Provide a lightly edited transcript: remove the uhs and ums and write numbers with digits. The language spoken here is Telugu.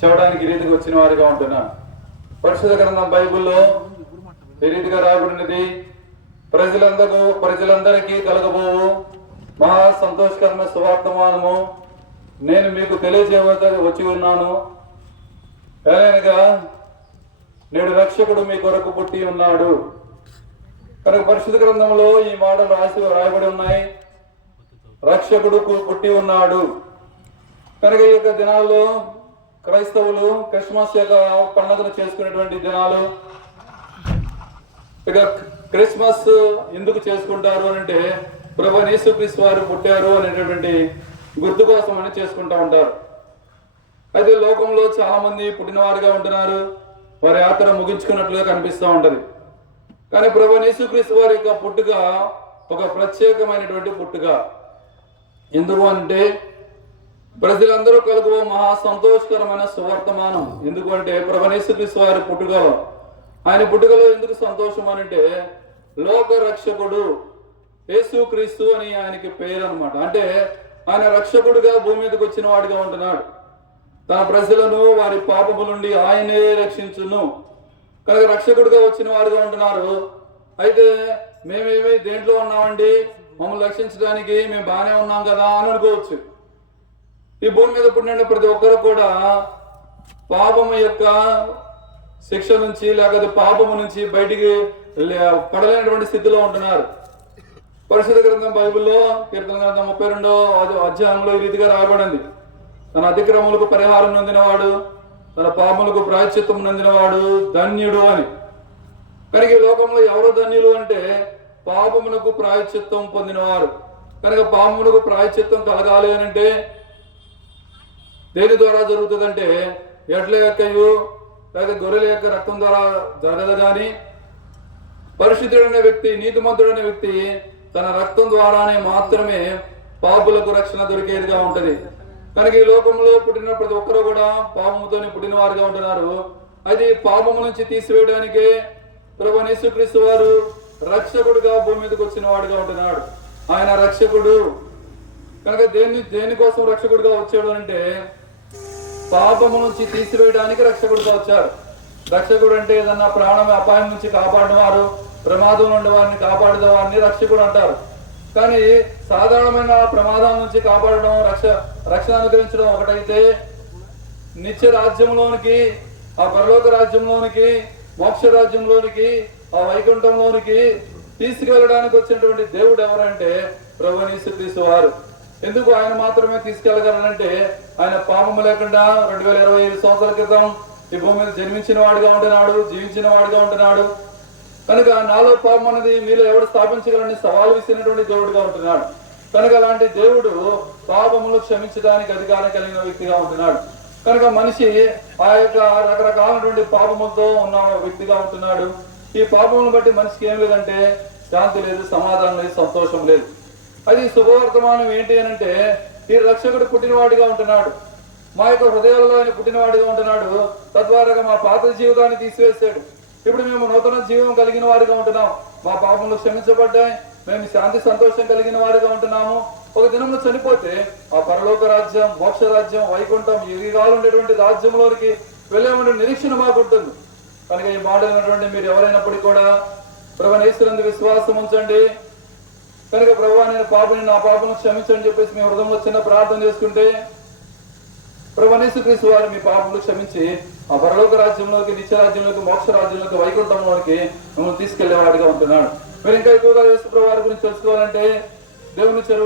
చెప్పడానికి ఈ రీతికి వచ్చిన వారిగా ఉంటున్నా. పరిశుద్ధ గ్రంథం బైబిల్లో ఈ రీతిగా రాబడినది, ప్రజలందరికీ కలగబోవు మహా సంతోషకరమైన సువార్తమానము నేను మీకు వచ్చి ఉన్నాను. ఏలైనగా నేడు రక్షకుడు మీ కొరకు పుట్టి ఉన్నాడు. కనుక పరిశుద్ధ గ్రంథంలో ఈ మాటలు రాయబడి ఉన్నాయి. రక్షకుడు పుట్టి ఉన్నాడు. కనుక ఈ యొక్క దినాల్లో క్రైస్తవులు క్రిస్మస్ యొక్క పండుగను చేసుకునేటువంటి దినాలు. ఇక క్రిస్మస్ ఎందుకు చేసుకుంటారు అని అంటే ప్రభువైన యేసుక్రీస్తు వారు పుట్టారు అనేటటువంటి గుర్తు కోసం అని చేసుకుంటూ ఉంటారు. అయితే లోకంలో చాలా మంది పుట్టినవారుగా ఉంటున్నారు, వారి యాత్ర ముగించుకున్నట్లుగా కనిపిస్తూ ఉంటది. కానీ ప్రభువైన యేసుక్రీస్తు వారి యొక్క పుట్టుక ఒక ప్రత్యేకమైనటువంటి పుట్టుక. ఎందుకు అంటే ప్రజలందరూ కలుగు మహా సంతోషకరమైన సువర్తమానం. ఎందుకంటే ప్రభువైన యేసుక్రీస్తు వారి పుట్టుకలో, ఆయన పుట్టుకలో ఎందుకు సంతోషం అని అంటే లోక రక్షకుడు యేసుక్రీస్తు అని ఆయనకి పేరు అనమాట. అంటే ఆయన రక్షకుడుగా భూమి మీదకి వచ్చిన వాడిగా ఉంటున్నాడు. తన ప్రజలను వారి పాపము నుండి ఆయనే రక్షించును. కనుక రక్షకుడిగా వచ్చిన వారుగా ఉంటున్నారు. అయితే మేమేమి దేంట్లో ఉన్నామండి, మమ్మల్ని రక్షించడానికి మేము బాగానే ఉన్నాం కదా అని అనుకోవచ్చు. ఈ భూమి మీద పుట్టిన ప్రతి ఒక్కరు కూడా పాపము యొక్క శిక్ష నుంచి లేకపోతే పాపము నుంచి బయటికి పడలేనటువంటి స్థితిలో ఉంటున్నారు. పరిశుద్ధ గ్రంథం బైబిల్లో కీర్తన గ్రంథం 32వ అధ్యాయంలో ఈ రీతిగా రాయబడింది, తన అతిక్రమములకు పరిహారం నొందినవాడు, తన పాపములకు ప్రాయశ్చిత్తం నొందినవాడు ధన్యుడు అని. కనుక ఈ లోకంలో ఎవరు ధన్యులు అంటే పాపమునకు ప్రాయశ్చిత్తం పొందినవారు. కనుక పాపమునకు ప్రాయశ్చిత్తం కలగాలి అని అంటే దేని ద్వారా జరుగుతుందంటే ఎడ్ల యొక్కయు లేదా గొర్రెల యొక్క రక్తం ద్వారా జరగదు. కానీ పరిశుద్ధుడైన వ్యక్తి, నీతిమంతుడైన వ్యక్తి తన రక్తం ద్వారానే మాత్రమే పాపులకు రక్షణ దొరికేదిగా ఉంటది. కనుక ఈ లోకంలో పుట్టిన ప్రతి ఒక్కరు కూడా పాపముతోనే పుట్టిన వారుగా ఉంటున్నారు. అది పాపము నుంచి తీసివేయడానికే ప్రభువైన యేసుక్రీస్తు వారు రక్షకుడుగా భూమి మీదకి వచ్చిన వాడుగా ఉంటున్నాడు. ఆయన రక్షకుడు. కనుక దేనికోసం రక్షకుడుగా వచ్చాడు అంటే పాపము నుంచి తీసివేయడానికి రక్షకుడుగా వచ్చారు. రక్షకుడు అంటే ఏదన్నా ప్రాణం అపాయం నుంచి కాపాడిన వారు, ప్రమాదం నుండి వారిని కాపాడిన వారిని రక్షకుడు అంటారు. కానీ సాధారణమైన ప్రమాదం నుంచి కాపాడడం, రక్షణ అనుగ్రహించడం ఒకటైతే, నిత్య రాజ్యంలోనికి, ఆ పరలోక రాజ్యంలోనికి, మోక్ష రాజ్యంలోనికి, ఆ వైకుంఠంలోనికి తీసుకెళ్ళడానికి వచ్చినటువంటి దేవుడు ఎవరంటే ప్రభువైన యేసుక్రీస్తు వారు. ఎందుకు ఆయన మాత్రమే తీసుకెళ్ళగలనంటే ఆయన పాపము లేకుండా 2025 సంవత్సరాల క్రితం ఈ భూమి మీద జన్మించిన వాడిగా ఉంటున్నాడు, జీవించిన వాడిగా ఉంటున్నాడు. కనుక నాలో పాపం అనేది మీలో ఎవడు స్థాపించగలని సవాలు విసిరినటువంటి దేవుడిగా ఉంటున్నాడు. కనుక అలాంటి దేవుడు పాపములు క్షమించడానికి అధికారం కలిగిన వ్యక్తిగా ఉంటున్నాడు. కనుక మనిషి ఆ యొక్క రకరకాలైనటువంటి పాపములతో ఉన్న వ్యక్తిగా ఉంటున్నాడు. ఈ పాపములను బట్టి మనిషికి ఏం లేదంటే శాంతి లేదు, సమాధానం లేదు, సంతోషం లేదు. అది శుభవర్తమానం ఏంటి అని అంటే ఈ రక్షకుడు పుట్టినవాడిగా ఉంటున్నాడు. మా యొక్క హృదయాల్లో ఆయన పుట్టినవాడిగా ఉంటున్నాడు. తద్వారా మా పాత జీవితాన్ని తీసివేశాడు. ఇప్పుడు మేము నూతన జీవం కలిగిన వారిగా ఉంటున్నాం. మా పాపములు క్షమించబడ్డాయి, మేము శాంతి సంతోషం కలిగిన వారిగా ఉంటున్నాము. ఒక దినంలో చనిపోతే ఆ పరలోక రాజ్యం, మోక్ష రాజ్యం, వైకుంఠం, యుగాలు ఉండేటువంటి రాజ్యంలోనికి వెళ్ళేటువంటి నిరీక్షణ మాకు ఉంటుంది. కనుక ఈ మాట అయినటువంటి మీరు ఎవరైనప్పటికీ కూడా ప్రభువైన యేసునందు విశ్వాసం ఉంచండి. కనుక ప్రభువా నేను పాపని, నా పాపను క్షమించని చెప్పేసి మీ హృదయంలో చిన్న ప్రార్థన చేసుకుంటే ప్రభువైన యేసుక్రీస్తు వారు మీ పాపములు క్షమించి ఆ పరలోక రాజ్యంలోకి, నిత్య రాజ్యంలోకి, మోక్ష రాజ్యంలోకి, వైకుంఠంలోకి మిమ్మల్ని తీసుకెళ్లేవాడిగా ఉంటున్నాడు. మీరు ఇంకా ఎక్కువగా యేసు ప్రభు వారి గురించి తెలుసుకోవాలంటే దేవుని చెరువు